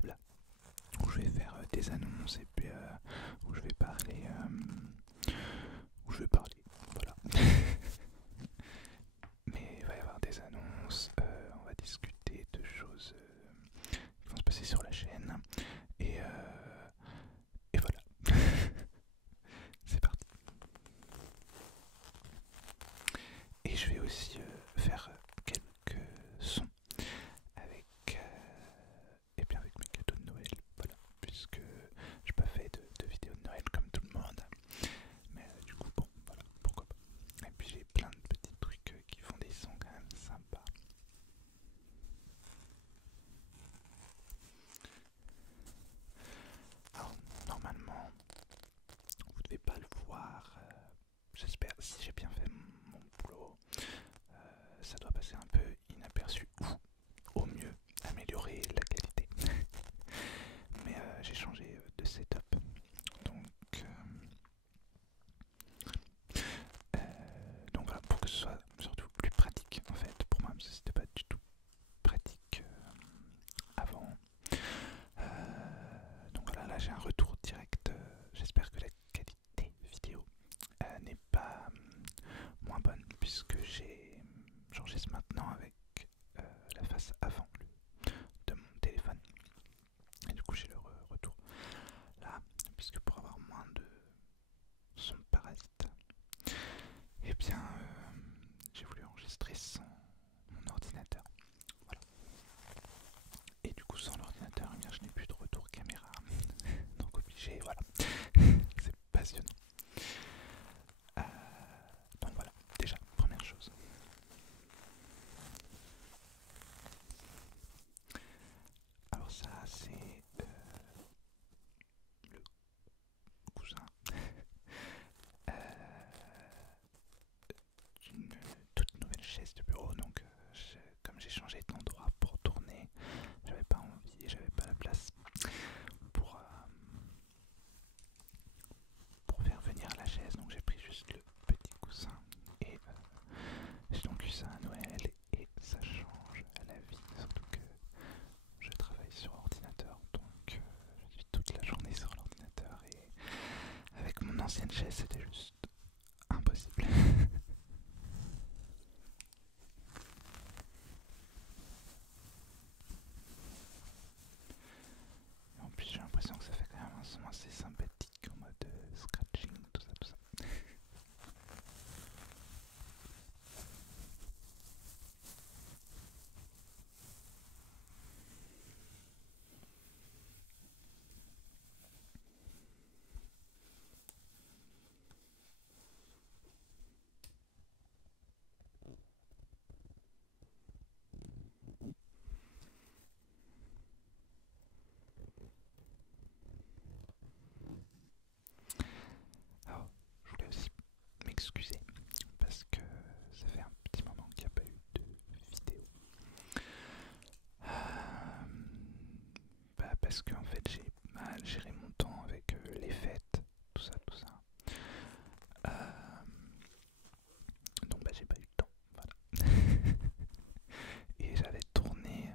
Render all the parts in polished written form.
blabla où je vais faire des annonces et puis où je vais parler, voilà. Mais il va y avoir des annonces, on va discuter de choses qui vont se passer sur la chaîne et, et voilà. C'est parti. Et je vais aussi faire quelques sons avec, et bien avec mes cadeaux de Noël, voilà, puisque j'ai pas fait de vidéo de Noël comme tout le monde, mais du coup bon, voilà, pourquoi pas. Et puis j'ai plein de petits trucs qui font des sons quand même sympas. Alors normalement, vous devez pas le voir, j'espère, si j'ai bien fait mon boulot, ça doit passer un peu inaperçu ou au mieux améliorer la qualité. Mais j'ai changé de setup, donc donc voilà, pour que ce soit surtout plus pratique en fait pour moi, parce que c'était pas du tout pratique avant. Donc voilà, là j'ai un retour direct, j'espère que la qualité vidéo n'est pas moins bonne, puisque j'enregistre maintenant avec la face avant de mon téléphone, et du coup j'ai le retour là, puisque pour avoir moins de son parasite, et bien j'ai voulu enregistrer sans mon ordinateur. Voilà. Et du coup sans l'ordinateur, eh bien, je n'ai plus de retour caméra. Donc obligé, voilà. C'est passionnant. Euh, donc voilà, déjà, première chose. Alors ça, c'est le cousin euh, d'une toute nouvelle chaise de bureau. Donc comme j'ai changé d'endroit pour tourner, j'avais pas envie, j'avais pas la place pour, pour faire venir la chaise. Donc j'ai pris juste le petit coussin et j'ai donc eu ça à Noël et ça change la vie. Surtout que je travaille sur ordinateur, donc je suis toute la journée sur l'ordinateur et avec mon ancienne chaise c'était juste impossible. En plus j'ai l'impression que ça fait quand même un son assez sympathique en mode scratching, tout ça, tout ça. Alors je voulais aussi m'excuser parce que ça fait un petit moment qu'il n'y a pas eu de vidéo. Parce que en fait j'ai mal géré mon temps avec les fêtes, tout ça, tout ça. Donc j'ai pas eu le temps, voilà. Et j'avais tourné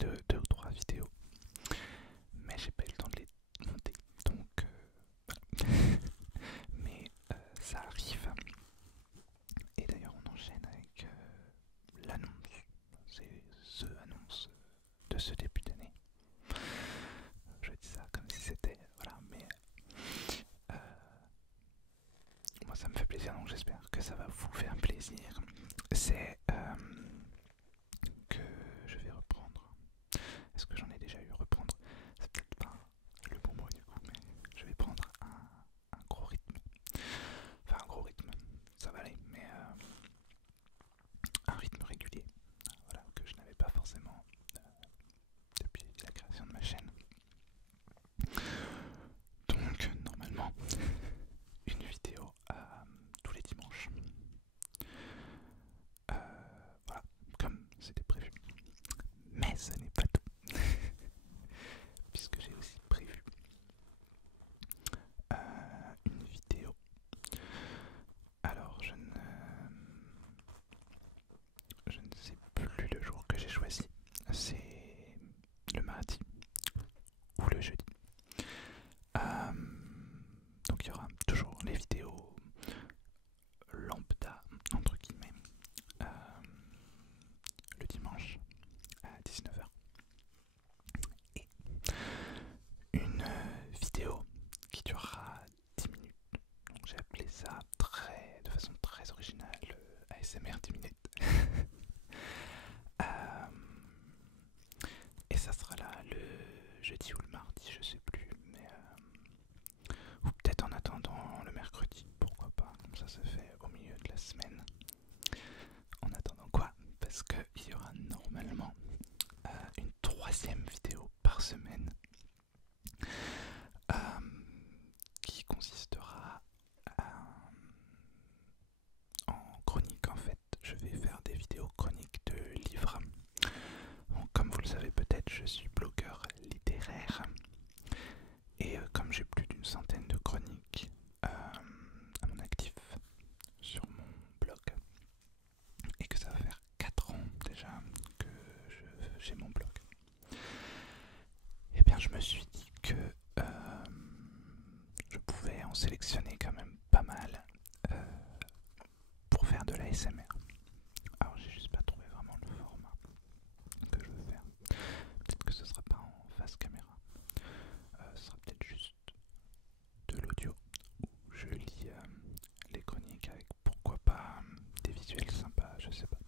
deux ou trois vidéos, mais j'ai pas eu le temps de les monter. Donc voilà. Mais ça arrive. Et d'ailleurs on enchaîne avec l'annonce. C'est annonce de ce début d'année. Je dis ça comme si c'était, voilà, mais moi ça me fait plaisir, donc j'espère que ça va vous faire plaisir. C'est que je vais reprendre. Est-ce que j'en ai déjà eu reprendre? C'est peut-être pas le bon mot du coup, mais je vais prendre un gros rythme. Enfin un gros rythme, ça va aller, mais un rythme régulier. Voilà, que je n'avais pas forcément depuis la création de ma chaîne. Donc normalement, une vidéo tous les dimanches. Voilà, comme c'était prévu. Mais ce n'est pas tout. Puisque j'ai aussi prévu une vidéo. Alors je ne sais plus le jour que j'ai choisi. C'est que je pouvais en sélectionner quand même pas mal pour faire de la l'ASMR. Alors j'ai juste pas trouvé vraiment le format que je veux faire. Peut-être que ce sera pas en face caméra, ce sera peut-être juste de l'audio où je lis les chroniques avec pourquoi pas des visuels sympas, je sais pas.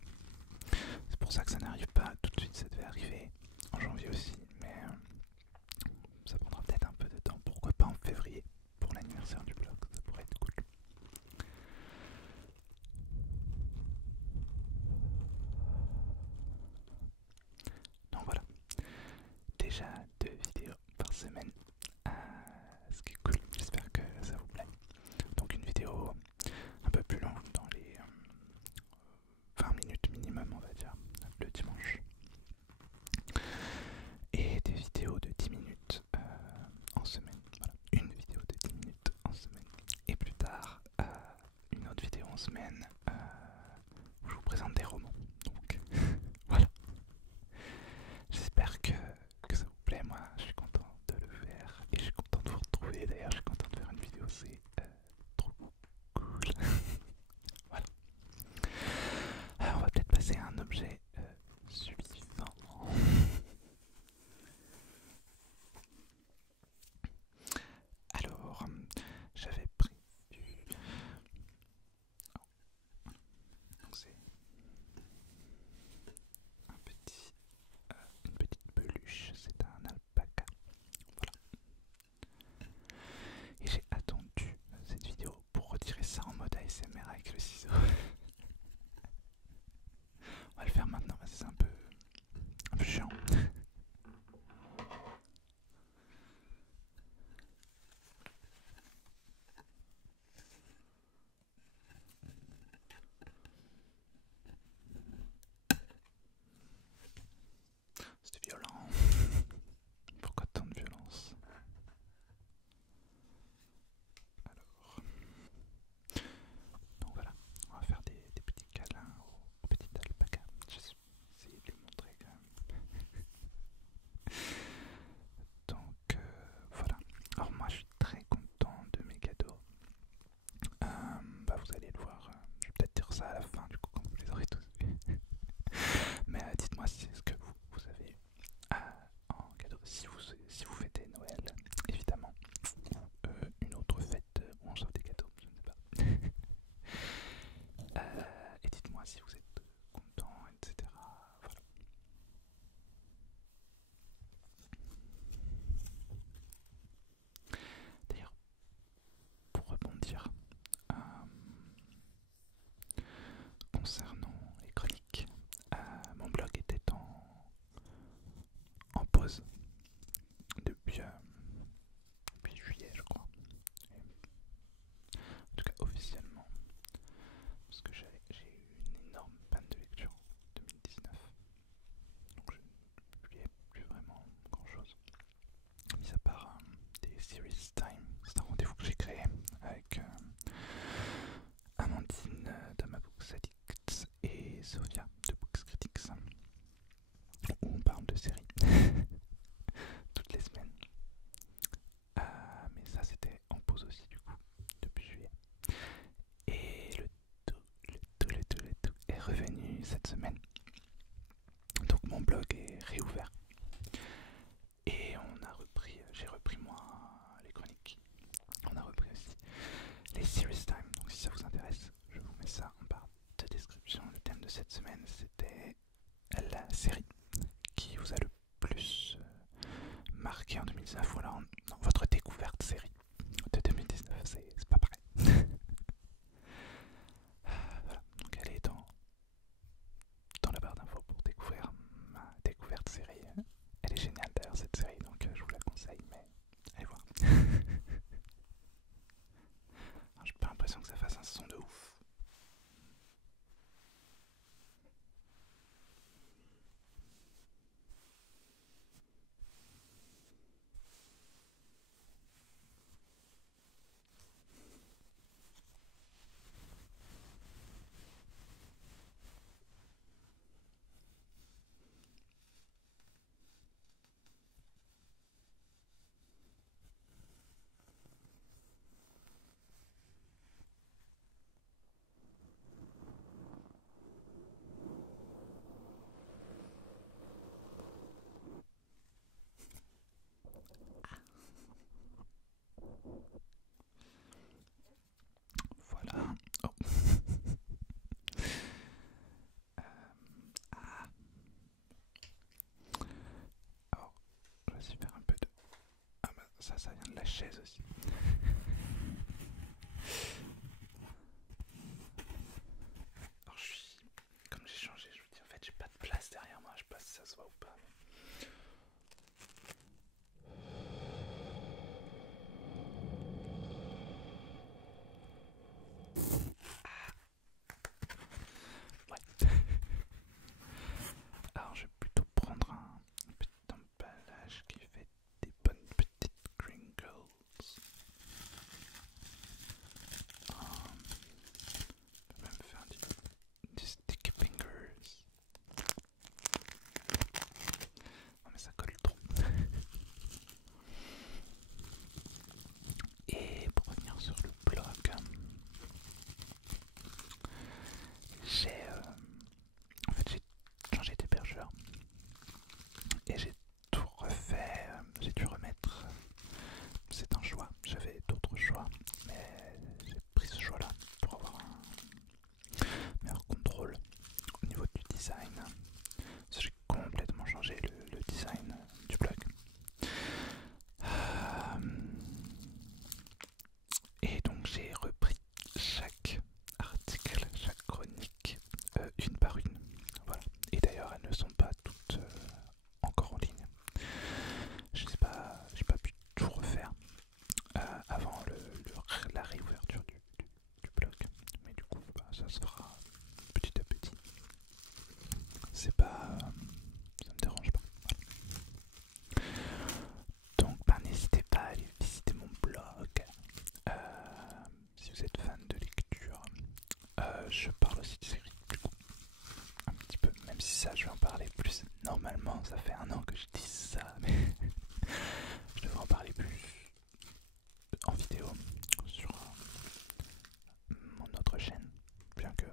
C'est pour ça que ça n'arrive pas tout de suite, ça devait arriver en janvier aussi, mais ça prendra peut-être un peu de temps, pourquoi pas en février pour l'anniversaire du blog, ça pourrait être cool. Donc voilà, déjà 2 vidéos par semaine, ce qui est cool, j'espère que ça vous plaît. Donc une vidéo un peu plus longue dans les 20 minutes minimum on va dire, le dimanche. Et des vidéos de 10 minutes en semaine. Voilà, une vidéo de 10 minutes en semaine. Et plus tard, une autre vidéo en semaine où je vous présente des romans. Donc voilà. J'espère que ça vous plaît. Moi, je suis content de le faire. Et je suis content de vous retrouver. D'ailleurs, je suis content de faire une vidéo. C'est trop cool. Voilà. Alors, on va peut-être passer à un objet suivant. Alors, j'avais prévu. Donc c'est une petite peluche, c'est un alpaca. Voilà. Et j'ai attendu cette vidéo pour retirer ça en mode ASMR avec le ciseau. On va le faire maintenant parce que c'est un peu chiant. C'était violent. Pourquoi tant de violence? Alors, donc voilà, on va faire des petits câlins au petit alpaca. Je vais essayer de lui montrer quand même. Donc voilà. Alors moi je suis très content de mes cadeaux. Vous allez le voir. Je vais peut-être dire ça à la fin du coup quand vous les aurez tous vus. Mais dites-moi si c'est ce que vous avez en cadeau. Si vous fêtez Noël, évidemment, ou une autre fête où on sort des cadeaux, je ne sais pas. Et dites-moi si vous êtes content, etc. Voilà. D'ailleurs, pour rebondir, concernant les chroniques, mon blog était en pause depuis juillet, je crois. En tout cas, officiellement, parce que j'ai eu une énorme panne de lecture en 2019. Donc je ne publiais plus vraiment grand chose. Mis à part des series time, c'est un rendez-vous que j'ai créé avec Amandine de ma Books Addicts et Sophia de Books Critics, où on parle de séries toutes les semaines. Mais ça c'était en pause aussi du coup, depuis juillet. Et le tout est revenu cette semaine. Donc mon blog est réouvert. Et j'ai repris moi les chroniques. On a repris aussi les series time. Donc si ça vous intéresse, je vous mets ça en barre de description. Le thème de cette semaine c'était la série qui vous a le plus marqué en 2019 ou alors non, votre découverte série de 2019, c'est pas pareil. Voilà, donc allez dans la barre d'infos pour découvrir ma découverte série. Elle est géniale d'ailleurs cette série, donc je vous la conseille, mais allez voir. J'ai pas l'impression que ça fasse un son de ouf. ça vient de la chaise aussi. Alors je suis... Comme j'ai changé, je vous dis en fait j'ai pas de place derrière moi, je sais pas si ça se voit ou pas. Ouais. Alors je vais plutôt prendre un petit emballage qui fait des bonnes petites crinkles. On peut même faire des sticky fingers. Non mais ça colle trop. Et pour revenir sur le blog, en fait j'ai changé d'hébergeur et j'ai tout refait. J'ai dû remettre. C'est un choix. J'avais d'autres choix, mais j'ai pris ce choix-là pour avoir un meilleur contrôle au niveau du design. J'ai complètement changé le design du blog. Et donc j'ai repris chaque article, chaque chronique, une par une. Voilà. Et d'ailleurs elles ne sont pas toutes encore en ligne. Je sais pas, j'ai pas pu tout refaire avant la réouverture du blog. Mais du coup bah, ça se fera petit à petit. C'est pas... ça me dérange pas. Donc bah, n'hésitez pas à aller visiter mon blog. Si vous êtes fan de lecture, je parle aussi de séries du coup. Un petit peu, même si ça je vais en parler plus. Normalement ça fait 1 an que je dis ça, mais je devrais en parler plus en vidéo sur mon autre chaîne. Bien que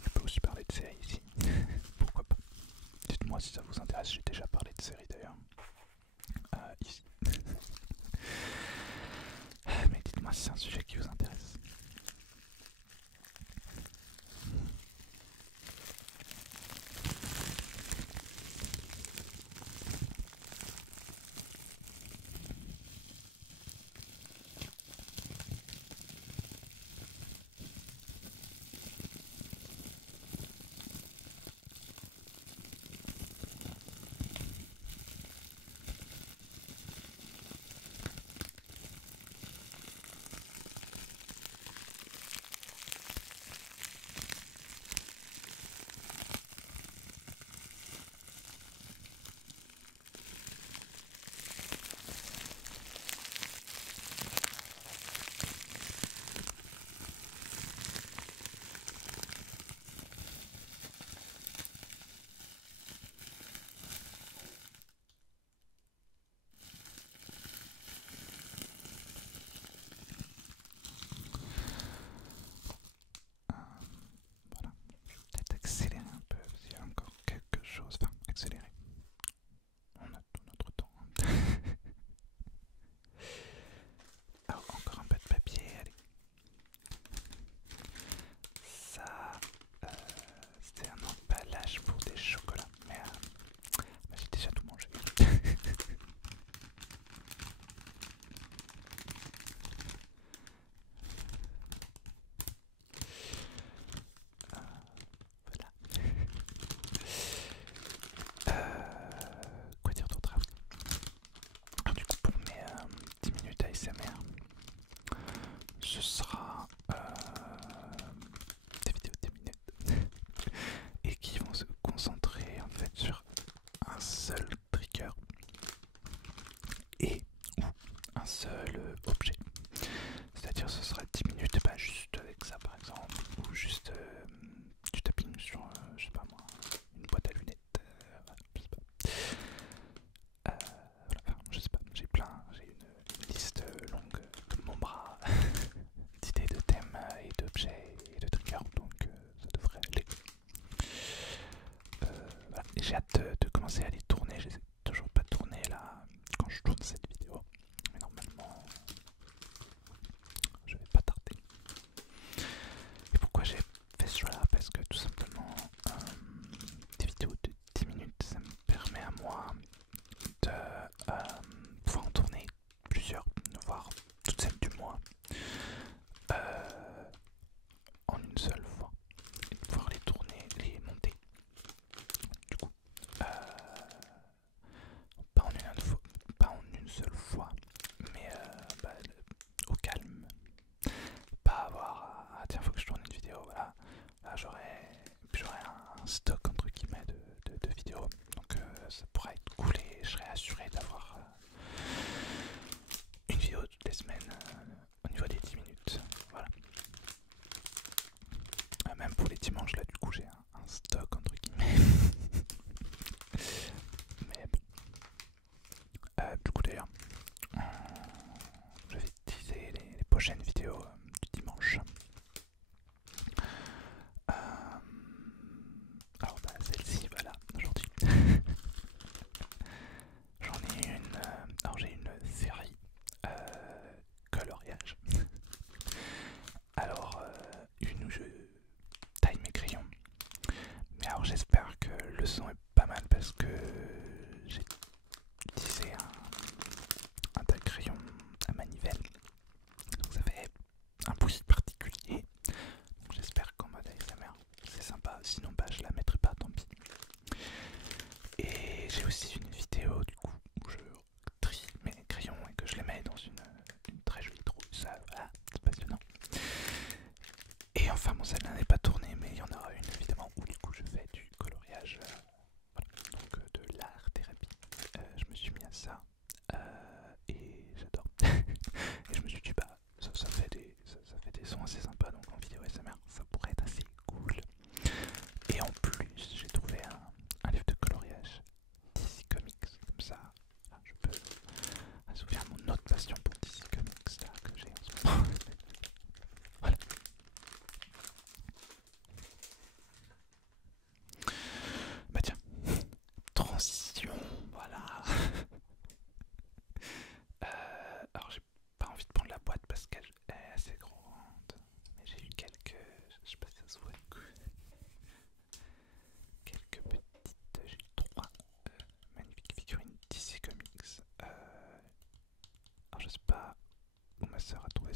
je peux aussi parler de séries ici. Pourquoi pas. Dites-moi si ça vous intéresse, j'ai déjà parlé de séries d'ailleurs. Ici. Mais dites-moi si c'est un sujet qui vous intéresse. Voilà. Je vais peut-être accélérer un peu s'il y a encore quelque chose. Enfin, accélérer. On a tout notre temps. Alors, encore un peu de papier, allez. Ça, c'était un emballage pour des chocolats. Mais j'ai déjà tout mangé. Voilà. Quoi dire d'autre? Alors du coup pour mes 10 minutes ASMR, ce sera des vidéos de 10 minutes et qui vont se concentrer en fait sur un seul trigger et ou un seul objet. C'est-à-dire ce sera 10 minutes bah, juste avec ça par exemple, ou juste du tapping sur, je sais pas moi, une boîte à lunettes, voilà, je sais pas. Voilà, enfin, je sais pas, j'ai une liste longue comme mon bras d'idées de thèmes et d'objets et de triggers, donc ça devrait aller. Voilà. Et j'ai hâte de commencer à les tourner, je sais toujours pas tourner là quand je tourne cette vidéo, mais normalement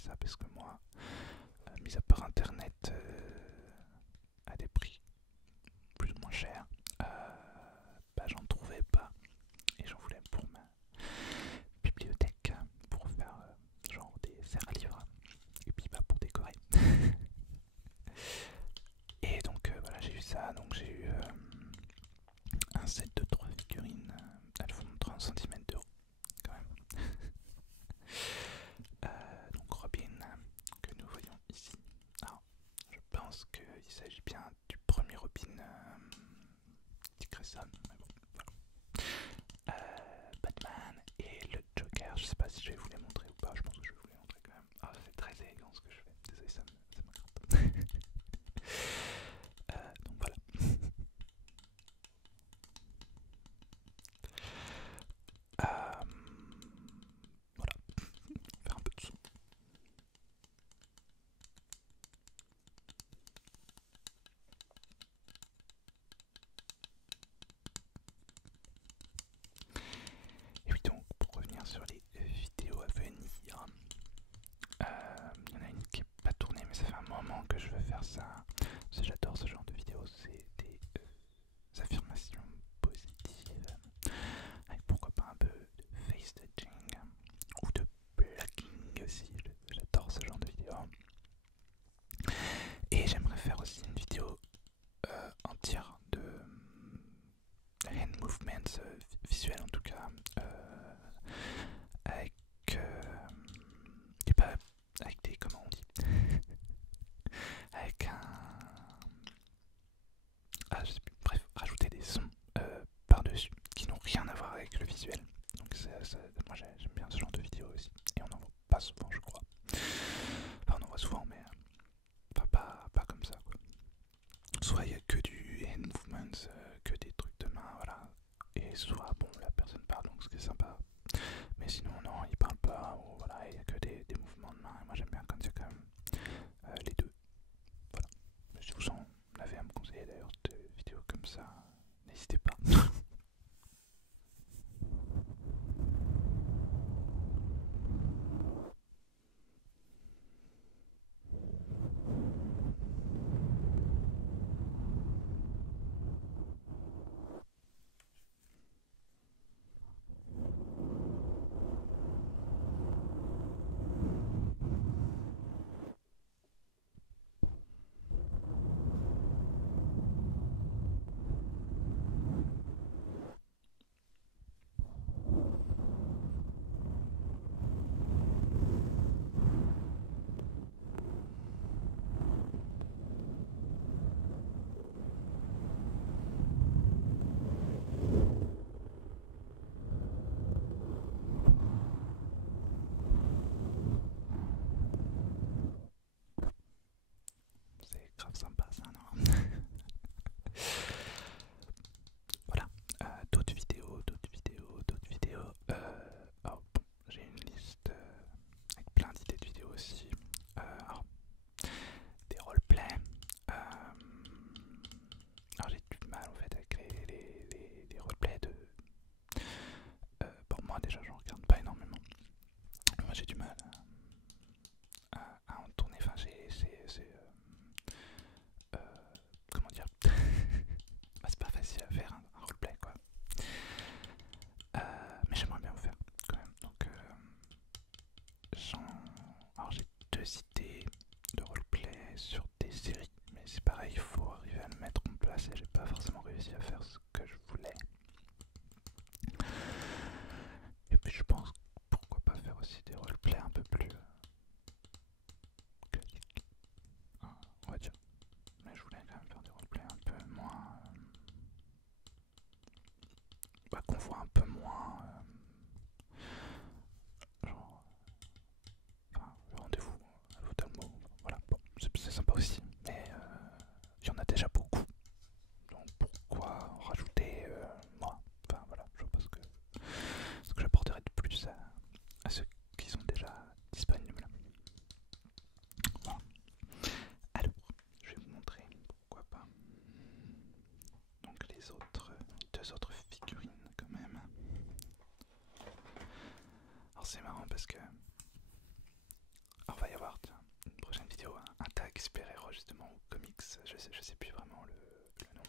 ça parce que moi, mis à part internet à des prix plus ou moins chers, bah, j'en trouvais pas et j'en voulais pour ma bibliothèque pour faire genre des serres à livres et puis bah, pour décorer. Et donc voilà, j'ai eu ça, donc j'ai eu un set de 3 figurines, elles font 30 cm de haut quand même. Donc Robin, que nous voyons ici. Alors, je pense qu'il s'agit bien du premier Robin Dick Grayson, mais bon, voilà. Batman et le Joker, je sais pas si je vais vous les montrer ou pas, je pense que je vais vous les montrer quand même. Ah, c'est très élégant ce que je fais, désolé, ça m'agrande. Donc voilà. Voilà, faire un peu de son. Et oui, donc pour revenir sur les vidéos à venir, il y en a une qui n'est pas tournée, mais ça fait un moment que je veux faire ça. Parce que j'adore ce genre de vidéos, c'est des affirmations positives, avec pourquoi pas un peu de face touching ou de plugging aussi. J'adore ce genre de vidéos. Et j'aimerais faire aussi une vidéo entière de hand movements visuels en tout cas, avec et pas avec des, comment on dit, avec un, ah je sais plus, bref, rajouter des sons par dessus qui n'ont rien à voir avec le visuel. Donc moi j'aime bien ce genre de vidéo aussi, et on en voit pas souvent je crois, enfin on en voit souvent mais enfin, pas comme ça quoi. Soit il y a que du hand movements, que des trucs de main, voilà, et soit bon la personne parle donc ce qui est sympa, mais sinon non il parle pas, ou voilà il y a que des mouvements de main, et moi j'aime bien quand il y a quand même les deux, voilà. Mais si vous en avez à me conseiller d'ailleurs de vidéos comme ça, n'hésitez pas. C'est grave sympa ça, non? Voilà, d'autres vidéos, d'autres vidéos, d'autres vidéos. Oh, bon, j'ai une liste avec plein d'idées de vidéos aussi. Alors, des roleplays. Alors j'ai du mal en fait avec les roleplays de... pour moi déjà j'en regarde pas énormément. Moi j'ai du mal à en tourner, enfin comment dire, bah, c'est pas facile à faire un roleplay quoi. Mais j'aimerais bien vous faire quand même. Donc alors j'ai 2 idées de roleplay sur des séries, mais c'est pareil, il faut arriver à le mettre en place et j'ai pas forcément réussi à faire ce que je voulais. Et puis je pense pourquoi pas faire aussi des roleplays un peu plus classiques, on va dire. Mais je voulais quand même faire des roleplays un peu moins bah, qu'on voit un peu moins genre enfin, rendez-vous à l'ophtalmo, voilà, bon, c'est sympa aussi, mais il y en a déjà beaucoup, donc pourquoi en rajouter super-héros justement, ou comics, je sais plus vraiment le nom.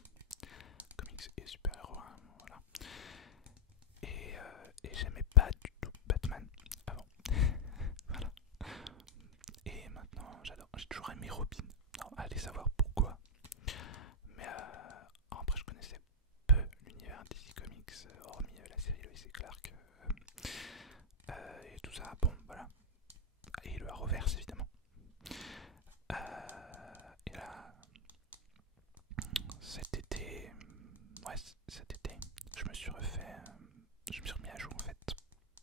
Comics et super-héros, hein, voilà. Et j'aimais pas du tout Batman avant. Voilà. Et maintenant j'adore. J'ai toujours aimé Robin. Non, allez savoir pourquoi. Mais après je connaissais peu l'univers DC Comics, hormis la série Lois et Clark et tout ça. Bon voilà. Et le Arrowverse évidemment. Et là, cet été, ouais, cet été, je me suis refait, je me suis remis à jour en fait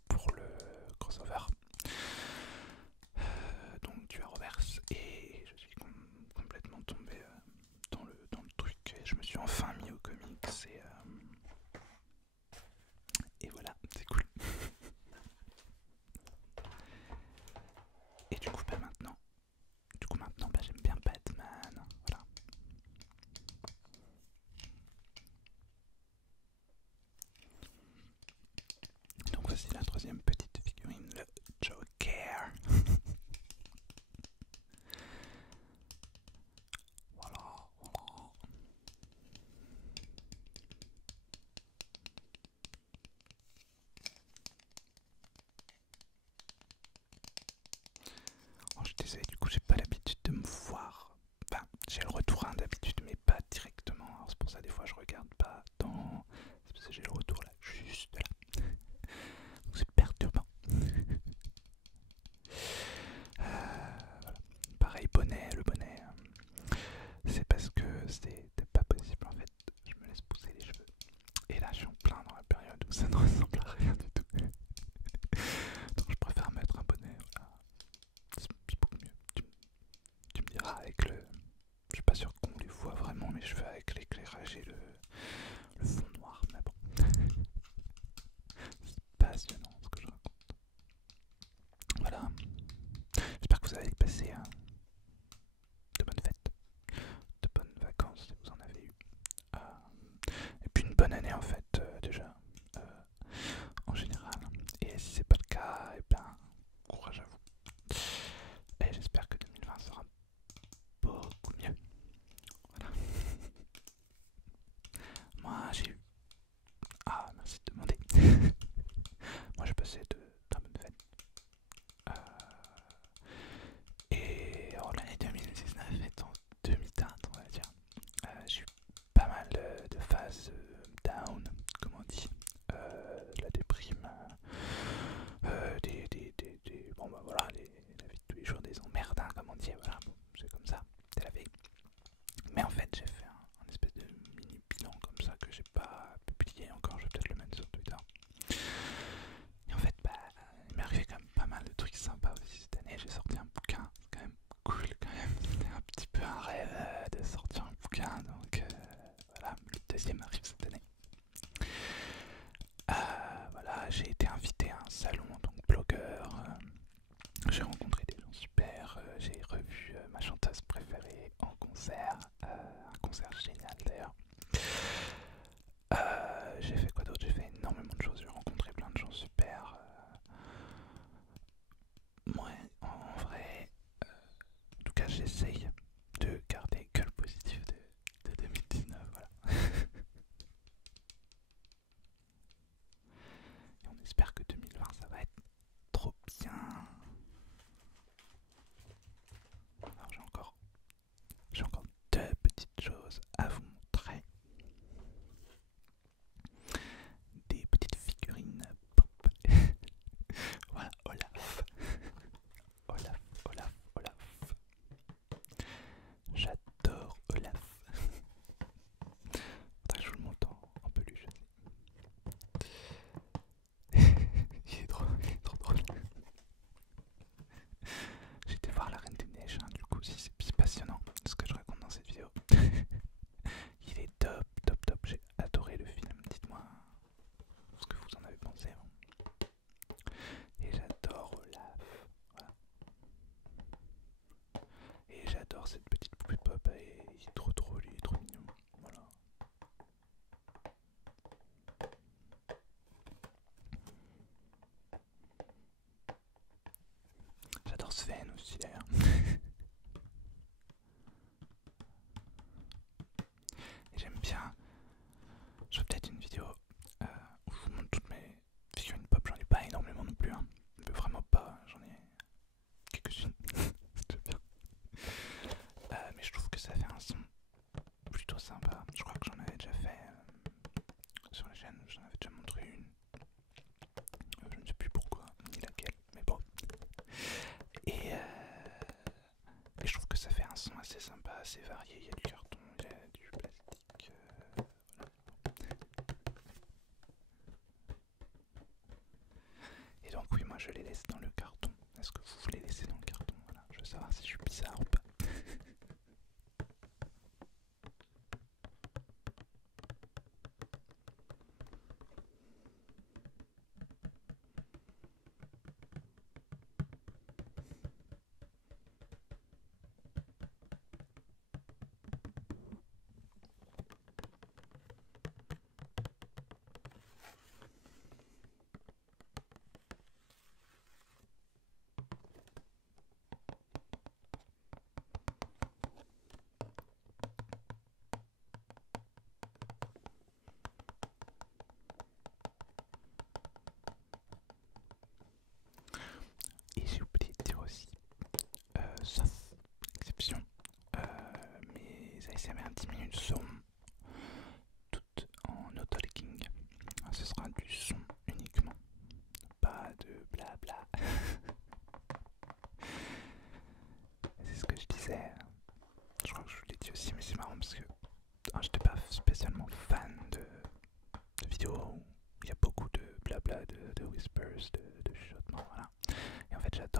pour le crossover donc du Arrowverse et je suis complètement tombé dans le truc et je me suis enfin mis aux comics et voilà, c'est cool. Et du coup, maintenant, bah, j'aime bien Batman, voilà. Donc voici la troisième petite figurine, le Joker. Voilà, voilà. Oh, je suis désolé, du coup, j'ai pas l'habitude de me voir. Enfin, j'ai le retour hein, d'habitude, mais pas directement. Alors, c'est pour ça, des fois, je regarde pas dans. C'est parce que j'ai le retour là, juste là. Donc, c'est perturbant. Voilà. Pareil, le bonnet, c'est parce que c'était pas possible en fait. Je me laisse pousser les cheveux. Et là, je suis en plein dans la période où ça ne ressemble à rien du tout. Donc, je préfère mettre un bonnet. Voilà. C'est beaucoup mieux. Tu me diras avec le. Je suis pas sûr qu'on les voit vraiment mes cheveux avec l'éclairage et le fond noir, mais bon. C'est passionnant ce que je raconte. Voilà. J'espère que vous avez passé de bonnes fêtes, de bonnes vacances si vous en avez eu. Et puis une bonne année en fait déjà euh, en général. Et si c'est pas le cas, et bien courage à vous. Et j'espère que 2020 sera beaucoup mieux. Voilà. Moi j'ai eu. Ah merci de demander. Moi j'ai passé de très bonnes fêtes. Et oh, l'année 2019 étant demi-teinte on va dire. J'ai eu pas mal de phases down, comme on dit, la déprime, bon bah voilà, la vie de tous les jours, des emmerdes, hein, comme on dit, voilà, bon, c'est comme ça, c'est la vie. Mais en fait, j'ai fait un espèce de mini bilan comme ça que j'ai pas publié encore, je vais peut-être le mettre sur Twitter. Et en fait, bah, il m'est arrivé quand même pas mal de trucs sympas aussi cette année. J'ai sorti un bouquin, c'est quand même cool, quand même. C'était un petit peu un rêve de sortir un bouquin, donc voilà, le deuxième arrive cette année. Voilà, j'ai été invité à un salon en tant que blogueur. J'ai rencontré des gens super. J'ai revu ma chanteuse préférée en concert. Un concert génial d'ailleurs. J'ai fait quoi d'autre? J'ai fait énormément de choses. J'ai rencontré plein de gens super. Moi, en vrai, en tout cas, j'essaye de garder que le positif de 2019. Voilà. Et on espère que 2020 ça va être trop bien. Alors j'ai encore deux petites choses à vous montrer. Des petites figurines pop. Voilà, Olaf. Olaf, Olaf, Olaf. J'adore Olaf. Faudrait que je vous le montre en peluche. Il est trop drôle. J'ai été voir la Reine des Neiges, hein, du coup c'est passionnant ce que je raconte dans cette vidéo. Il est top, top, top, j'ai adoré le film, dites-moi ce que vous en avez pensé. Hein. Et j'adore Olaf, voilà. Et j'adore cette petite poupée pop, et il est trop drôle, il est trop mignon, voilà. J'adore Sven aussi d'ailleurs.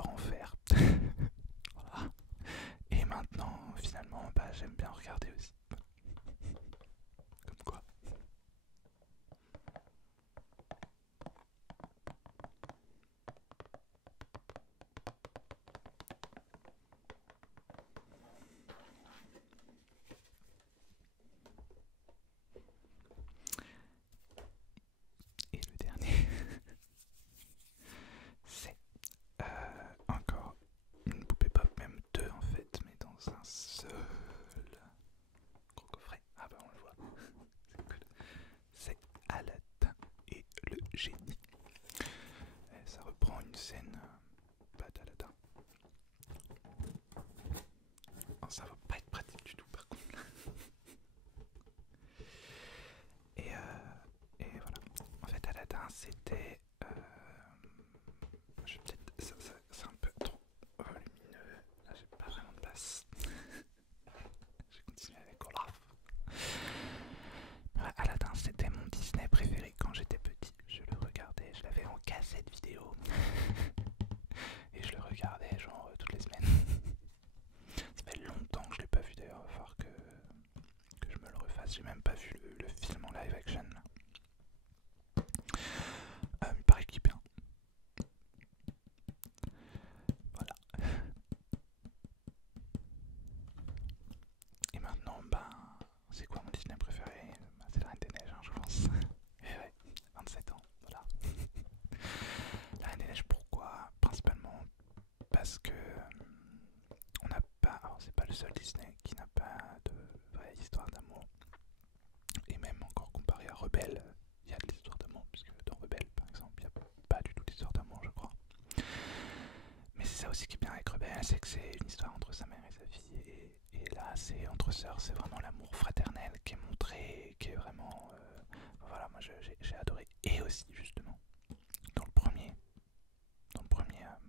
j'adore en faire. Voilà. Et maintenant, finalement, bah, j'aime bien regarder aussi. Comme quoi. Et le dernier, c'est encore une poupée pop, même deux en fait, mais dans un seul gros coffret. Ah bah on le voit, c'est cool. C'est Aladdin et le génie. Et ça reprend une scène d'Aladdin. Oh, ça va pas être pratique du tout par contre. Et, voilà. En fait Aladdin c'était... je vais peut-être... c'est un peu trop volumineux. Là j'ai pas vraiment de place. Je vais continuer avec Olaf. Ouais, Aladdin c'était mon Disney préféré quand j'étais petit. Je le regardais, je l'avais en cassette vidéo. Et je le regardais genre toutes les semaines. Ça fait longtemps que je l'ai pas vu d'ailleurs, il va falloir que je me le refasse. J'ai même pas vu le film en live action. Il paraît qu'il est bien. Voilà. Et maintenant, ben, c'est quoi mon Disney préféré? Ben, c'est la Reine des Neiges, hein, je pense. Et ouais, 27 ans, voilà. La Reine des Neiges, pourquoi? Principalement parce que on n'a pas, alors c'est pas le seul Disney qui n'a pas de vraie histoire d'amour. Et même encore comparé à Rebelle, il y a de l'histoire d'amour, puisque dans Rebelle par exemple, il n'y a pas du tout d'histoire d'amour, je crois. Mais c'est ça aussi qui est bien avec Rebelle, c'est que c'est une histoire entre sa mère et sa fille. Et là, c'est entre sœurs, c'est vraiment l'amour fraternel qui est montré, qui est vraiment... voilà, moi j'ai adoré. Et aussi, justement, dans le premier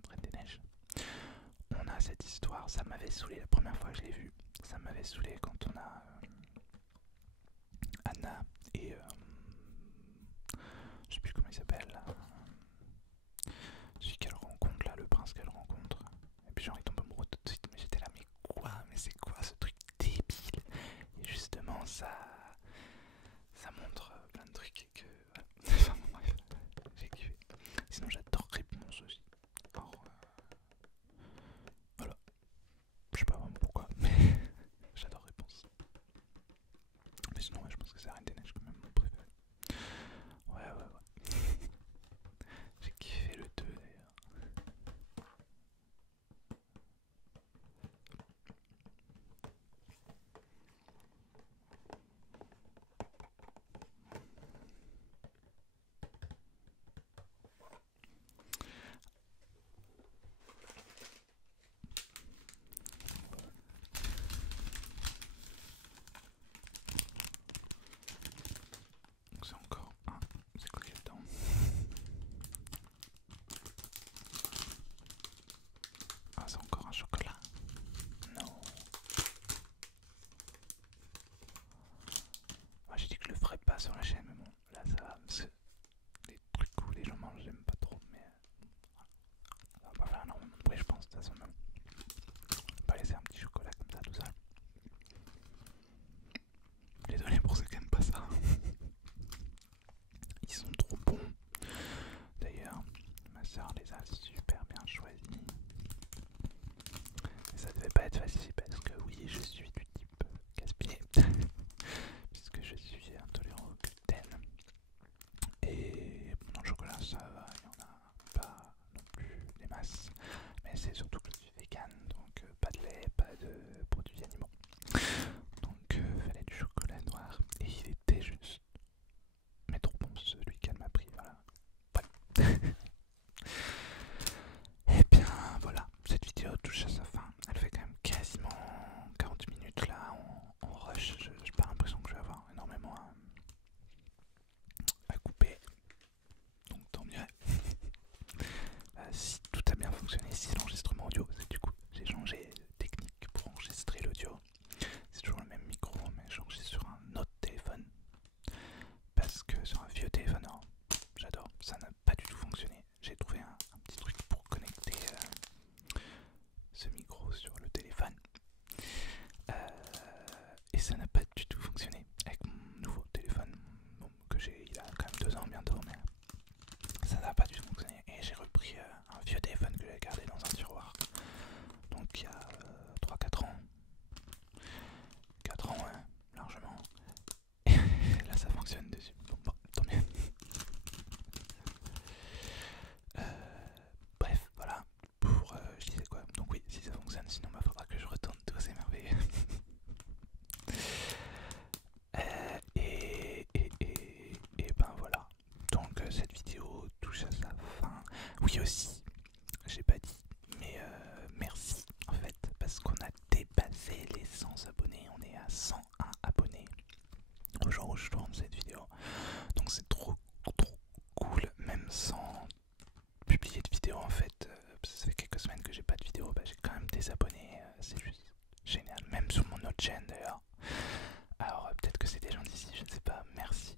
Reine des Neiges, on a cette histoire, ça m'avait saoulé la première fois que je l'ai vu. Ça m'avait saoulé quand on a Anna et... je sais plus comment il s'appelle là. Celui qu'elle rencontre là, le prince qu'elle rencontre. Et puis genre il tombe amoureux tout de suite. Mais j'étais là, mais quoi? Mais c'est quoi ce truc débile? Et justement ça montre plein de trucs et que... Voilà. Enfin bon, bref, j'ai kiffé. Sinon j'adore Réponse aussi. Alors, voilà. Je sais pas vraiment pourquoi, mais j'adore Réponse. Mais sinon ouais, je pense que c'est Reine des Neiges quand même mon préféré. Ouais. J'ai kiffé le 2 d'ailleurs. Donc c'est encore un. C'est quoi qu'il y a dedans? Ah, c'est encore un chocolat. Non. Moi j'ai dit que je le ferais pas sur la chaîne, mais bon, là ça va. Parce que les trucs où les gens mangent, j'aime pas trop, mais ça va pas faire énormément de bruit, je pense, de toute façon. Même. On va pas laisser un petit chocolat comme ça, tout ça. Désolé pour ceux qui aiment pas ça. Ils sont trop bons. D'ailleurs, ma soeur les a super bien choisis. Et ça devait pas être facile parce que oui, je suis du type gaspillé. Puisque je suis intolérant au gluten. oui aussi, j'ai pas dit, mais merci en fait, parce qu'on a dépassé les 100 abonnés, on est à 101 abonnés au jour où je tourne cette vidéo, donc c'est trop cool, même sans publier de vidéo en fait, ça fait quelques semaines que j'ai pas de vidéo, j'ai quand même des abonnés, c'est juste génial, même sur mon autre chaîne d'ailleurs. Alors peut-être que c'est des gens d'ici, je ne sais pas, merci